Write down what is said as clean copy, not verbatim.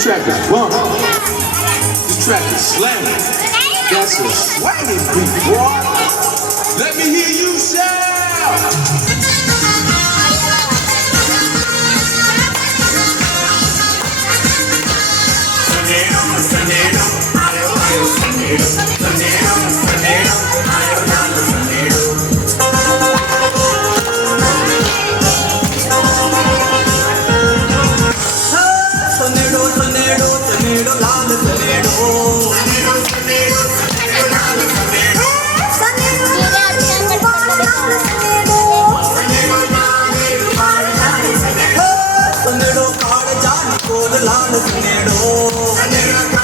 This track is bumping. This track is slamming. That's a swinging beat, boy. Let me hear you shout. Laal